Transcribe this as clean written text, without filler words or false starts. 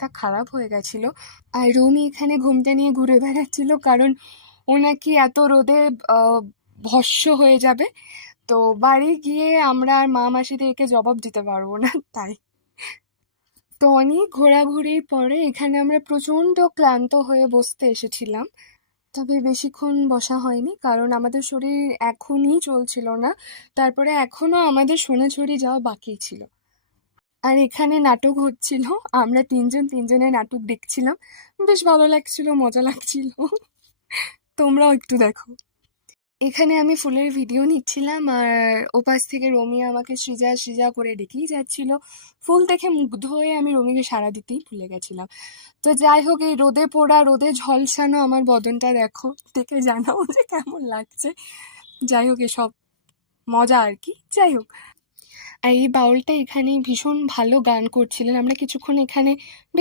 অবস্থা খারাপ হয়ে গেছিল। আর রুমি এখানে ঘুমটা নিয়ে ঘুরে বেড়াচ্ছিল, কারণ ও নাকি এত রোদে ভস্ম হয়ে যাবে। তো বাড়ি গিয়ে আমরা আর মা মাসিদেরকে জবাব দিতে পারবো না, তাই। তো অনেক ঘোরাঘুরির পরে এখানে আমরা প্রচণ্ড ক্লান্ত হয়ে বসতে এসেছিলাম। তবে বেশিক্ষণ বসা হয়নি, কারণ আমাদের শরীর এখনই চলছিল না। তারপরে এখনো আমাদের সোনাঝুরি যাওয়া বাকি ছিল। আর এখানে নাটক হচ্ছিল, আমরা তিনজন তিনজনের নাটক দেখছিলাম। বেশ ভালো লাগছিল, মজা লাগছিল। তোমরাও একটু দেখো। এখানে আমি ফুলের ভিডিও নিচ্ছিলাম, আর ওপাশ থেকে রমি আমাকে সৃজা সৃজা করে ডেকেই যাচ্ছিল। ফুল দেখে মুগ্ধ হয়ে আমি রমিকে সাড়া দিতেই ভুলে গেছিলাম। তো যাই হোক, এই রোদে পোড়া, রোদে ঝলসানো আমার বদনটা দেখো, দেখে জানাও যে কেমন লাগছে। যাই হোক, এসব মজা আর কি। যাই হোক, আর এই বাউলটা এখানে ভীষণ ভালো গান করছিলেন। আমরা কিছুক্ষণ এখানে বেশ